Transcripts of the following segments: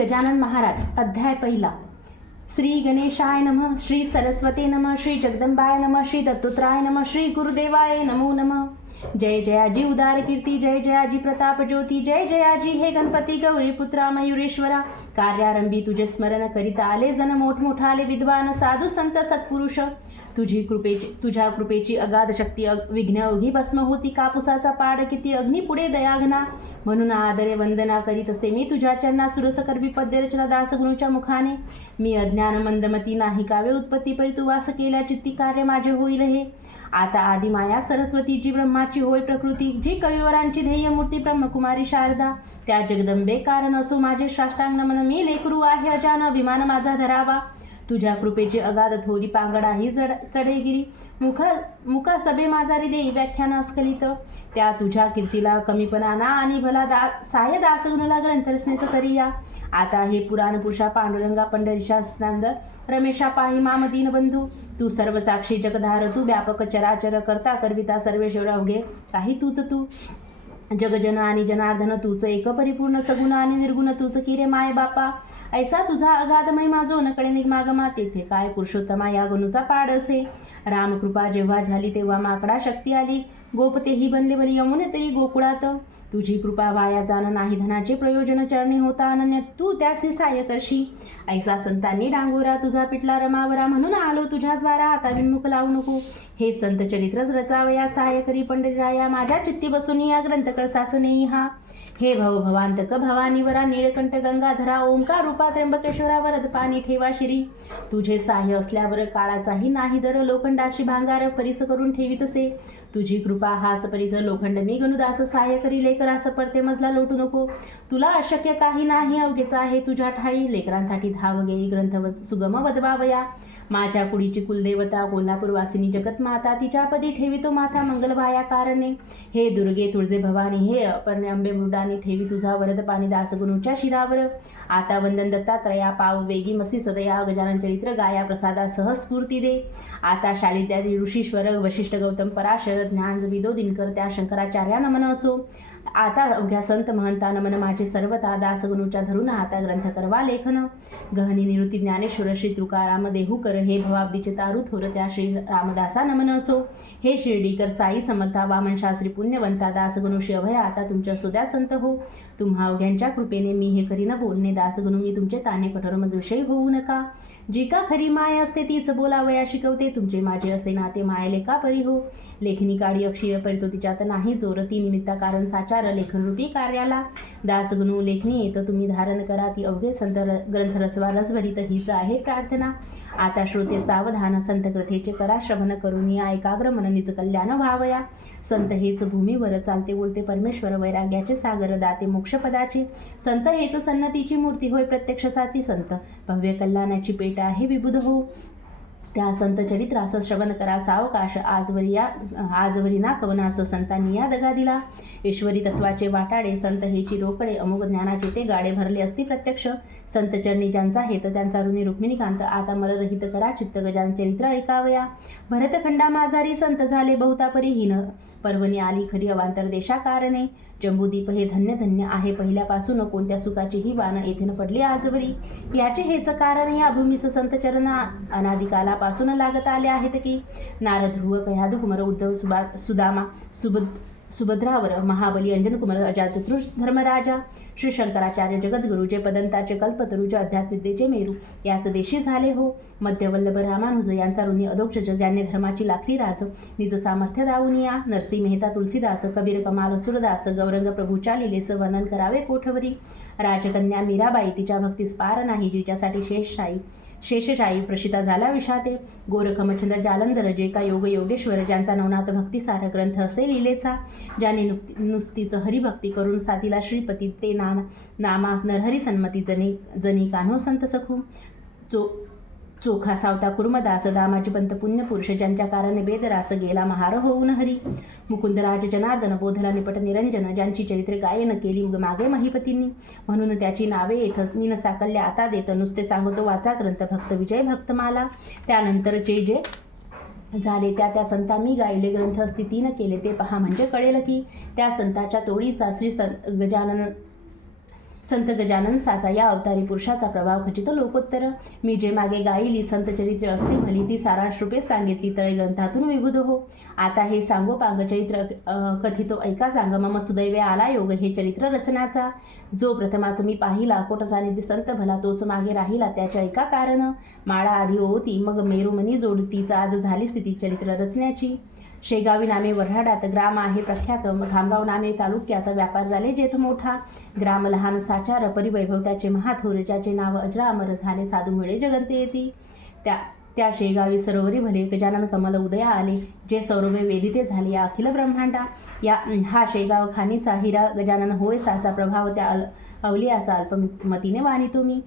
गजानन महाराज अध्याय पहिला. श्री गणेशाय नमः, श्री सरस्वते नमः, श्री जगदंबाय नमः, श्री दत्तोत्राय नमः, श्री गुरुदेवाय नमो नमः. जय जयाजी उदार कीर्ती, जय जयाजी प्रताप ज्योती, जय जयाजी हे गणपती गौरी पुत्रा मयुरेश्वरा. कार्यारंभी तुझे स्मरण करीता आले जन मोठमोठाले विद्वान साधू संत सत्पुरुष. तुझ्या कृपेची अगाध शक्ती विघ्न अवघी भस्म होती. कापुसाचा पाड किती अग्नी पुढे दयाघना. म्हणून आदरे वंदना करीत असे मी तुझ्या चरणा. सुरस करवी पद्य रचना दासगुरूच्या मुखाने. मी अज्ञान मंदमती नाही काव्य उत्पत्ती, परी तू वास केल्या चित्ती कार्य माझे होईल हे. आता आदि माया सरस्वती जी ब्रह्माची होय प्रकृती, जी कविवरांची ध्येय मूर्ती ब्रह्मकुमारी शारदा. त्या जगदंबे कारण असो माझे साष्टांग नमन. मी लेकरू आहे अजान, अभिमान माझा धरावा. तुझ्या कृपेची अगाध थोरी पांगडाही चढेगिरी. मुखा सभे माझारी देई व्याख्यान अस्खलित. त्या तुझ्या कीर्तीला कमीपणा ना आणि भला साय दासगुणाला ग्रंथरचनेचं करिया. आता हे पुराण पुरुषा पांडुरंगा पंढरीशा स्नांद रमेशा पाही माम दीनबंधू. तू सर्व साक्षी जगधार, तू व्यापक चराचर करता करविता सर्वेश्वर अवघे काही तूच तू. जगजन आणि जनार्दन तूच एक परिपूर्ण सगुण आणि निर्गुण तूच की रे माय बापा. ऐसा तुझा अगाध महिमा जो नकडे निगमागमा, तेथे काय पुरुषोत्तमा या गणूचा पाड असे. रामकृपा जेव्हा झाली तेव्हा माकडा शक्ती आली. गोपतेही बनले बरी यमुने तरी गोकुळात. तुझी कृपा वाया जाण नाही, धनाचे प्रयोजन चरणी होता अनन्य, तू त्याचे सहाय्य करशी. ऐसा संतांनी डांगोरा तुझा पिटला रमावरा, म्हणून आलो तुझ्या द्वारा आता विनमुख लावू नको. हे संत चरित्रच रचावया सहाय्य करी पंढरीराया. माझ्या चित्ती बसून या ग्रंथकळ सासनेई हा. हे भवांतक भवानीवरा नीळकंठ गंगाधरा. ओंकार रूपा त्र्यंबकेश्वरा वरद पाणी ठेवा शिरी. तुझे साह्य असल्यावर काळाचाही नाही दर. लोखंडाशी भांगार परिस करून ठेवीतसे. तुझी कृपा हास परिस लोखंड मी गणुदास. सहाय्य करी लेकरास पडते मजला लोटू नको. तुला अशक्य काही नाही अवघेच आहे तुझ्या ठाई. लेकरांसाठी धाव घेई ग्रंथ सुगम वदवावया. माझ्या कुडीची कुलदेवता कोल्हापूर वासिनी जगतमाता. तिच्या पदी ठेवितो माथा मंगलभाया कारणे. हे दुर्गे तुळजे भवानी, हे अपर्णे अंबे मृडानी. ठेवी तुझा वरद पाणी दासगुरूच्या शिरावर. आता वंदन दत्तात्रया पाव वेगी मसी सदया. गजानन चरित्र गाया प्रसादा सहस्फूर्ती दे. आता शालिद्यादी ऋषीश्वर वशिष्ठ गौतम पराशर ज्ञान विदो दिनकर त्या शंकराचार्या नमन असो. आता अवघ्या संत महंता नमन माझे सर्वता. दासगुरूच्या धरून आता ग्रंथ करवा लेखन. गहनी निवृत्ती ज्ञानेश्वर श्री तुकाराम देहूकर. हे भवाब्दीचे तारू थोर त्या श्री रामदासा नमन असो. हे शिर्डीकर साई समर्था वामन शास्त्री पुण्यवंता. दासगुरूशी अभय आता तुमच्या सुद्या संत हो. तुम्हा अवघ्यांच्या कृपेने मी हे करीन बोलणे. दासगुरू मी तुमचे ताने कठोर मजविषयी होऊ नका. जी का खरी माय असते तीच बोलावया शिकवते. तुमचे माझे असे नाते मायले का परी हो. लेखनी काढी अक्षीय परितो तिच्यात नाही जोर. ती निमित्ता कारण साचार लेखनरूपी कार्याला. दासगुणू लेखनी येतं तुम्ही धारण करा. ती अवघे संत ग्रंथ रसवा रसभरीत हीच आहे प्रार्थना. आता श्रोते सावधान, संत कथेचे करा श्रवण करून या एकाग्र मननीच कल्याण व्हावया. संत हेच भूमीवर चालते बोलते परमेश्वर. वैराग्याचे सागर दाते मोक्षपदाचे. संत हेच सन्नतीची मूर्ती होय प्रत्यक्षसाची. संत भव्य कल्याणाची पेट आहे विबुध हो. त्या संत चरित्रास श्रवण करा सावकाश. आजवरी ना कवनास संतांनी या दगा दिला. ईश्वरी तत्वाचे वाटाडे संत हेची रोकडे. अमोघ ज्ञानाचे ते गाडे भरले असती प्रत्यक्ष. संत चरणी ज्यांचा हेत त्यांचा ऋणी रुक्मिणीकांत. आता मलरहित करा चित्त गजान चरित्र ऐकावया. भरतखंडा माझारी संत झाले बहुता परिहीन. पर्वणी आली खरी अवांतर देशा कारणे. जंबूदीप हे धन्य धन्य आहे पहिल्यापासून. कोणत्या सुखाचीही वान येथेन पडली आजवरी. याचे हेच कारण या भूमीस संत चरण अनादिकालापासून लागत आले आहेत की. नारद ध्रुव कह्यादू कुमार उद्धव सुदामा सुभद्रावर. महाबली अंजनकुमार अजाचतृ धर्मराजा. श्री शंकराचार्य जगद्गुरु. जे पदंताचे कल्पतरू. जे अध्यात्मिकतेचे मेरू. याच देशी झाले हो. मध्यवल्लभ रामानुज यांचा ऋणी अधोक्षज. ज्यांनी धर्माची लागली राज. निज सामर्थ्य दावूनिया. नरसिंह मेहता तुलसीदास. कबीर कमाल सुरदास. गौरंग प्रभूच्या लीलेस वर्णन करावे कोठवरी. राजकन्या मीराबाई तिच्या भक्तीस पार नाही. जिच्यासाठी शेषशाही प्रशिता झाला विषाते. गोरखमचंद्र जालंधर. जे का योग योगेश्वर. ज्यांचा नवनाथ भक्तिसार ग्रंथ असे लिलेचा. ज्याने नुसतीच हरिभक्ती करून सातीला श्रीपती. ते नामा नरहरी सन्मती. जनी कान्हो संत सखू. चोखा सावता कुर्मदास. दामाची पंत पुण्यपुरुष. ज्यांच्या कारणे बेदरास गेला महार होऊन हरी. मुकुंदराज जनार्दन. बोधला निपट निरंजन. ज्यांची चरित्रे गायन केली मागे महिपतींनी. म्हणून त्याची नावे येथच मी न साकल्य आता देत. नुसते सांगतो वाचा ग्रंथ. भक्त विजय भक्तमाला. त्यानंतरचे जे झाले त्या संता मी गायले. ग्रंथ स्थितीनं केले ते पहा म्हणजे कळेल की. त्या संताच्या तोडीचा श्री गजानन संत गजानन साचा या अवतारी पुरुषाचा प्रभाव खचित लोकोत्तर. मी जे मागे गायली संत चरित्र असते भली ती सारांश रूपे सांगितली तळे ग्रंथातून विभुद हो. आता हे सांगोपांग चरित्र कथितो ऐका सांग मम सुदैवे आला योग हे चरित्र रचनाचा. जो प्रथमाच मी पाहिला कोट सानिध्य संत भला तोच मागे राहिला त्याचे ऐका कारण. माळा आधी होती मग मेरुमनी जोडतीचा आज झाली स्थिती चरित्र रचण्याची. शेगावी नामे वऱ्हाडात ग्राम आहे प्रख्यात खामगाव नामे तालुक्यात व्यापार झाले जेथ मोठा. ग्राम लहान साचार परिवैभव त्याचे महाथोर ज्याचे नाव अजरामर झाले साधू मिळे जगंते येती. त्या शेगावी सरोवरी भले गजानन कमल उदया आले जे सौरभे वेदिते झाले या अखिल ब्रह्मांडा. हा शेगाव खानीचा हिरा गजानन होय साचा प्रभाव त्या अवलियाचा अल्पमतीने वाणी मी.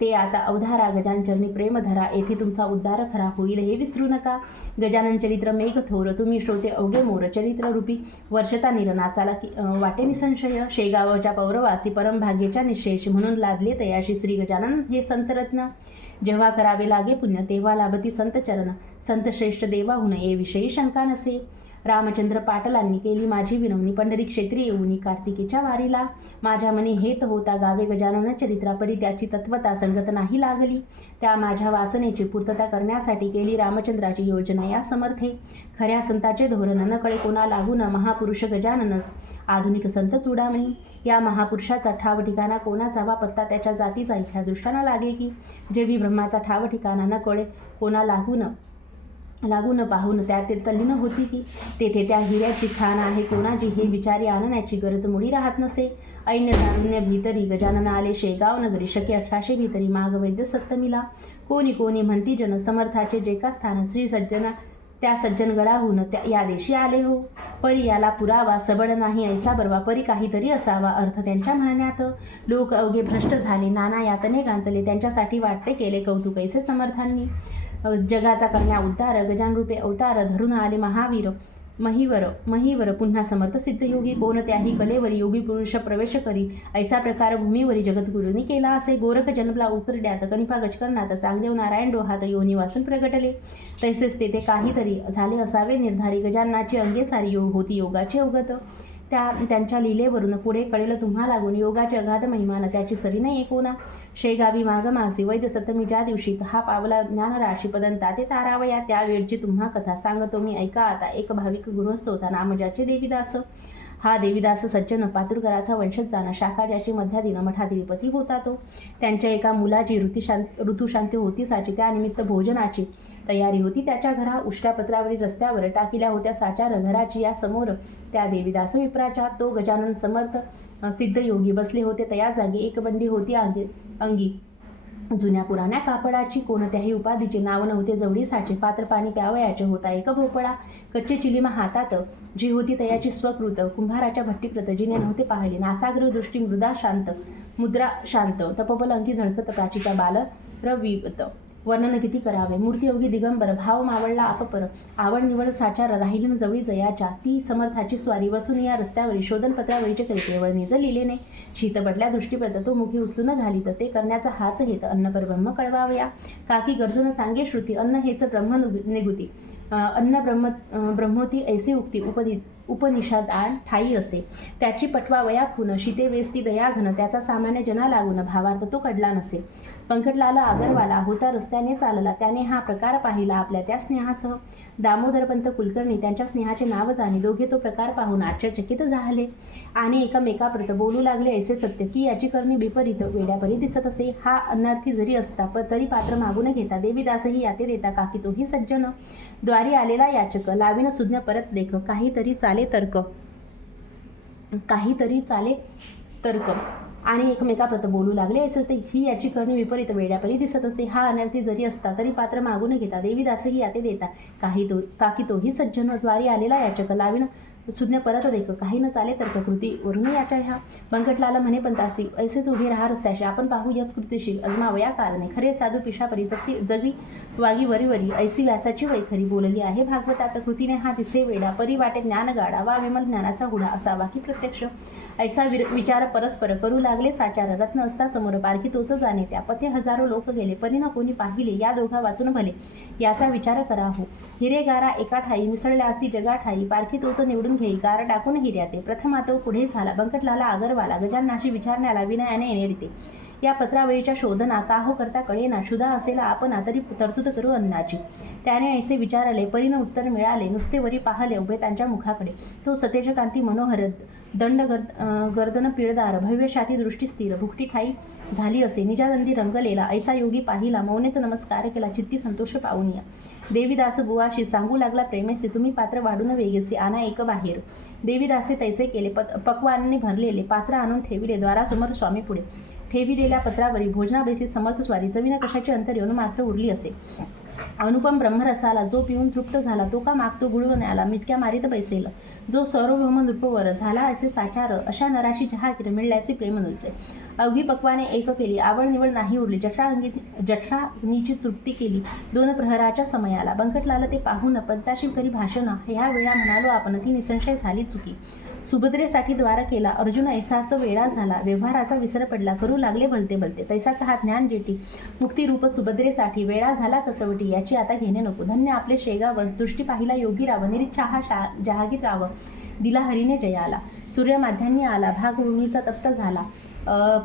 ते आता अवधारा गजानन चरणी प्रेम धरा येथे तुमचा उद्धार खरा होईल हे विसरू नका. गजानन चरित्र मेघ थोर तुम्ही श्रोते अवघे मोर चरित्र रूपी वर्षता निरनाचाला वाटे निसंशय. शेगावच्या पौरवासी परमभाग्याच्या निश्चयशी म्हणून लादले तयाशी श्री गजानन हे संतरत्न. जेव्हा करावे लागे पुण्य तेव्हा लाभती संत चरण संत श्रेष्ठ देवाहून ये विषयी शंका नसे. रामचंद्र पाटलांनी केली माझी विनवणी पंढरी क्षेत्री येऊनी कार्तिकीच्या वारीला. माझ्या मनी हेत होता गावे गजानन चरित्रापरी त्याची तत्वता संगत नाही लागली. त्या माझ्या वासनेची पूर्तता करण्यासाठी केली रामचंद्राची योजना या समर्थे. खऱ्या संताचे धोरण न कळे कोणा लागून महापुरुष गजाननस आधुनिक संत चुडामणी. या महापुरुषाचा ठाव ठिकाणा कोणाचा वा पत्ता त्याच्या जातीचा ह्या दृष्टाना लागे की. जेवी ब्रह्माचा ठाव ठिकाणा न कळे कोणा लागून पाहून त्यात तल्लीन होती की. तेथे त्या हिऱ्याची खाण आहे कोणाची हे विचारी आणण्याची गरज मुळी राहत नसे. ऐन्य भीतरी गजानन आले शेगाव नगरी शके 1800 भीतरी माग वैद्य सप्तमीला. कोणी म्हणती जन समर्थाचे जे का स्थान श्री सज्जना त्या सज्जन गडाहून या देशी आले हो. परी याला पुरावा सबड नाही ऐसा बरवा परी काहीतरी असावा अर्थ त्यांच्या म्हणण्यात. लोक अवघे भ्रष्ट झाले नाना यातने गांजले त्यांच्यासाठी वाटते केले कौतुक ऐसे समर्थांनी. जगाचा कन्या उद्धार गजान रूपे अवतार धरून आले महावीर महीवर पुन्हा समर्थ सिद्धयोगी. कोणत्याही कलेवरी योगी पुरुष प्रवेश करी ऐसा प्रकार भूमीवरी जगद्गुरूंनी केला असे. गोरख जन्मला उकरड्यात कनिपा गजकरणात चांगदेव नारायण डोहात योनी वाचून प्रगटले. तैसेच तेथे काहीतरी झाले असावे निर्धारी. गजाननाची अंगे सारी योग होती योगाचे अवगत. त्यांच्या लीलेवरून पुढे कळेल तुम्हा लागून योगाचे अगाध महिमान त्याची सरी नाही कोणा. शेगावी माघमासी वैद्य सप्तमी ज्या दिवशी हा पावला ज्ञानराशी पदंता ते तारावया त्या वेळची तुम्हा कथा सांगतो मी ऐका आता. एक भाविक गृहस्थ होता नाम ज्याचे देवीदास. हा देवीदास सज्जन पातुरकराचा वंशज जाणा शाखा ज्याची मध्याधीन मठाधिपती होता तो. त्यांच्या एका मुलाची ऋतुशांती होती साची त्यानिमित्त भोजनाची तयारी होती त्याच्या घरा. उष्ट्रापत्रावरील रस्त्यावर टाकिल्या होत्या साचार घराची या समोर त्या देवीदास विप्राच्या. तो गजानन समर्थ सिद्ध योगी बसले होते तया जागी. एक बंडी होती अंगी जुन्या पुराण्या कापडाची. कोणत्याही उपाधीचे नाव नव्हते जवळीसाचे. पात्र पाणी प्यावयाचे होता एक भोपळा. कच्चे चिलिमा हातात जी होती तयाची स्वकृत. कुंभाराच्या भट्टीप्रत जिने नव्हते पाहिले. नासाग्र दृष्टी मुद्रा शांत. तपबल अंगी झळकत प्राचीचा बाल रविवत. वर्णन किती करावे. मूर्तियोगी दिगंबर भाव मावळला आपपर. आवड निवड साचार राहिली न जवळी जयाच्या. ती समर्थाची स्वारी वसून या रस्त्यावरी शोधनपत्रावरीचे करी केवळ निज लिहिलेने. शीत पडल्या दृष्टीप्रत तो मुखी उचलून घालीत. ते करण्याचा हाच हेत अन्न परब्रह्म कळवावया. काकी गरजून सांगे श्रुती अन्न हेच ब्रह्म निगुती. अन्न ब्रह्मोती ऐसे उक्ती उपनिषद ठाई असे. त्याची पटवावया खून शीते वेस्ती दयाघन. त्याचा सामान्य जना लागून भावार्थ तो कडला नसे. पंकटलाल आगरवाला होता रस्त्याने चालला. त्याने हा प्रकार पाहिला आपल्या त्या स्नेहासह. दामोदरपंत कुलकर्णी त्यांच्या स्नेहाचे नाव जाणे. दोघे तो प्रकार पाहून आश्चर्यचकित झाले आणि एकमेकाप्रत बोलू लागले ऐसे सत्य की याची करणी विपरीत वेड्यापरी दिसत असे. हा अनर्थी जरी असता तरी पात्र मागून घेता. देवीदासही याते देता काकी तोही सज्जन. द्वारी आलेला याचक लावीन सुज्ञ परत देख. काहीतरी चाले तर्क आणि एकमेकाप्रत बोलू लागले असे ही याची करणी विपरीत वेड्यापरी दिसत असे. हा अनर्थी जरी असता तरी पात्र मागून घेता. देवीदासही याते देता काकी तोही सज्जन. द्वारी आलेला याचक लावीन सुज्ञ परत देख. काही न चाले तर्क कृती वरून याच्या ह्या. पंकटलाल म्हणे पंतासी ऐसेच उभे राहा रस्त्याशी. आपण पाहू यत कृतीशी अजमावया कारणे. खरे साधू पिशापरी जगी वागी वरीवरी ऐसी व्यासाची वैखरी बोलली आहे भागवतात. कृतीने हा दिसे वेडा परी वाटे ज्ञान गाडा वा विमल ज्ञानाचा हुडा असावा की प्रत्यक्ष. ऐसा विचार परस्पर करू लागले साचार. रत्न असता समोर पारखी तोच जाणे त्या. पथे हजारो लोक गेले परी न कोणी पाहिले. या दोघा वाचून भले याचा विचार करा हो. हिरे गारा एका ठाई मिसळल्या असती जगा ठाई. पारखी तोच निवडून घेई गार टाकून हिऱ्याते. प्रथमा तो पुढे झाला बंकटलाला आगरवाला. गजाननाशी विचारण्याला विनयाने येणे या पत्रावळीच्या शोधना का हो करता कळेना. क्षुधा असेल आपण तरी तरतूद करू अन्नाची. त्याने ऐसे विचारले परीन उत्तर मिळाले. नुसते वरी पाहले उभे त्यांच्या मुखाकडे. तो सतेज कांती मनोहर दंड गर्दन पिळदार. भव्य छाती दृष्टी स्थिर. भुकटी ठाई झाली असे निजानंदी रंगलेला. ऐसा योगी पाहिला मौनेच नमस्कार केला. चित्ती संतोष पाहुनिया. देवीदास बुवाशी सांगू लागला प्रेमेसे. तुम्ही पात्र वाढून वेगेसे आणा एक बाहेर. देवीदासे तैसे केले. पक्वाने भरलेले पात्र आणून ठेविले द्वारासमोर स्वामी पुढे. ठेविलेल्या पत्रावरी भोजनाबेसी समर्थ स्वारी. चवीना कशाची अंतर येऊन मात्र उरली असे. अनुपम ब्रह्मरसाला जो पिऊन तृप्त झाला तो का मागतो गुळून न्याला. मिटक्या मारित बैसेल जो सार्वभौम नृपवर झाला असे साचार. अशा नराशी जहागीर मिळल्याचे प्रेम नुजले. अवघी पक्वाने एक केली आवड निवड नाही उरली. जठराग्नीची तृप्ती केली 2 प्रहराच्या समयाला. बंकटलाला ते पाहून पंताशी करी भाषण. ह्या वेळा म्हणालो आपण ती निसंशय झाली चुकी. सुभद्रेसाठी द्वार केला अर्जुन ऐसाच वेळा झाला. व्यवहाराचा विसर पडला करू लागले भलते भलते. तैसाचा हा ज्ञान जेटी मुक्तिरूप सुभद्रेसाठी. वेळा झाला कसवटी याची आता घेणे नको. धन्य आपले शेगाव दृष्टी पाहिला योगी राव. निरीच्छा हा जहागीर राव दिला हरीने जयाला. सूर्य माध्यान्नी आला भागभूमीचा तप्त झाला.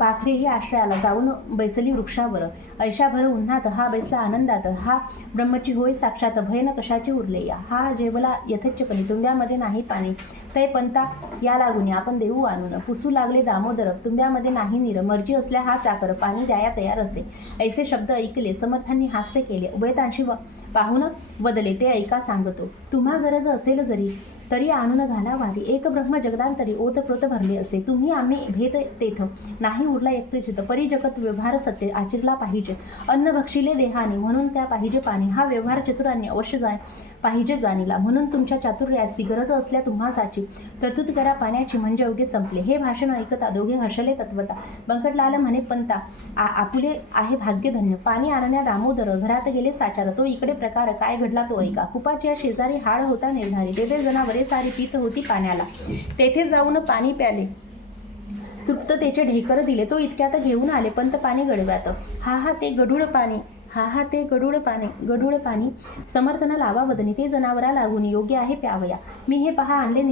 पाखरेही आश्रयाला जाऊन बैसली वृक्षावर. ऐशाभर उन्हात हा बैसला आनंदात. हा ब्रह्मची होय साक्षात भयन कशाची उरले या. हा जेवला यथेच्छपणे तुंब्यामध्ये नाही पाणी. तै पंता या लागुनी आपण देऊ आणून. पुसू लागले दामोदर तुंब्यामध्ये नाही नीर. मर्जी असल्या हा चाकर पाणी द्याया तयार असे. ऐसे शब्द ऐकले समर्थांनी हास्य केले. उभयतांशी पाहून वदले ते ऐका सांगतो. तुम्हा गरज असेल जरी तरी आणून घाला वारी. एक ब्रह्म जगदांतरी ओतप्रोत भरले असे. तुम्ही आम्ही भेद तेथ नाही उरला एकत्रित. परी जगत व्यवहार सत्य आचरला पाहिजे. अन्न भक्षिले देहाने म्हणून त्या पाहिजे पाणी. हा व्यवहार चतुरांनी अवश्य पाहिजे जाणीला. म्हणून तुमच्या चातुर्यासी गरज असल्या तुम्हासाची तरतूद करा पाण्याची म्हणजे अवघे संपले. हे भाषण ऐकता दोघे हर्षले तत्वता. बंकटलाल म्हणे पंता आपले आहे भाग्यधन्य. पाणी आणण्या दामोदर घरात गेले साचार. तो इकडे प्रकार काय घडला तो ऐका. कुपाच्या शेजारी हाड होता निर्धारी. तेथे जनावरे सारी पीत होती पाण्याला. तेथे जाऊन पाणी प्याले तृप्ततेचे ढेकर दिले. तो इतक्यात घेऊन आले पंत पाणी गडव्यात. हा ते गढूळ पाणी. हा ते गढूळ पाणी समर्थन लावा वदनी. ते जनावरा लागून योग्य आहे प्यावया. मी हे पहा आणले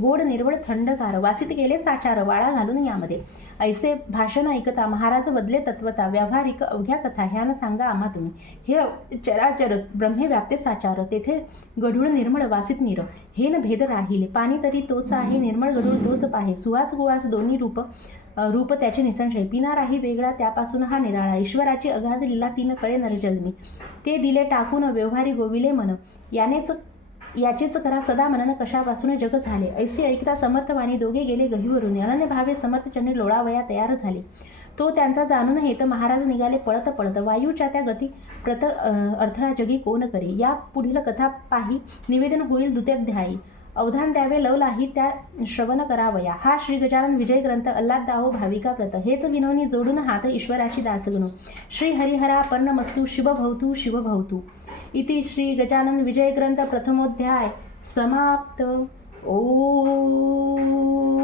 गोड निर्वळ थंडगार. वासित केले साचार वाळा घालून यामध्ये. ऐसे भाषण ऐकता महाराज बदले तत्वता. व्यावहारिक अवघ्या कथा ह्यानं सांगा आम्हा तुम्ही. हे चराचर ब्रह्मे व्याप्ते साचार. तेथे गढूळ निर्मळ वासित नीर. हे न भेद राहिले. पाणी तरी तोच आहे निर्मळ गढूळ तोच पाहे. सुवास गुवास दोन्ही रूप त्याचे निसंशय. पिणाराही वेगळा त्यापासून हा निराळा. ईश्वराची अगाध लीला 3 कळे नरजन्मी. ते दिले टाकून व्यवहारी गोविले मन. याचेच करा सदा मनन कशापासून जग झाले. ऐसे ऐकता समर्थवाणी दोघे गेले गहीवरून. अनन्य भावे समर्थचंद्र लोळावया तयार झाले. तो त्यांचा जाणून हेत महाराज निघाले पळत पळत. वायूच्या त्या गती प्रत अडथळा जगी कोण करे. या पुढील कथा पाही निवेदन होईल द्वितीयाध्यायी. अवधान द्यावे लवलाही त्या श्रवण करावया. हा श्री गजानन विजय ग्रंथ अल्लाद दाहो भाविका प्रत. हेच विनवणी जोडून हात ईश्वराशी दासगणू. श्री हरिहरा पर्णमस्तु शिवभवतु शिवभवतु. इति श्री गजानन विजय ग्रंथ प्रथमोध्याय समाप्त. ओम.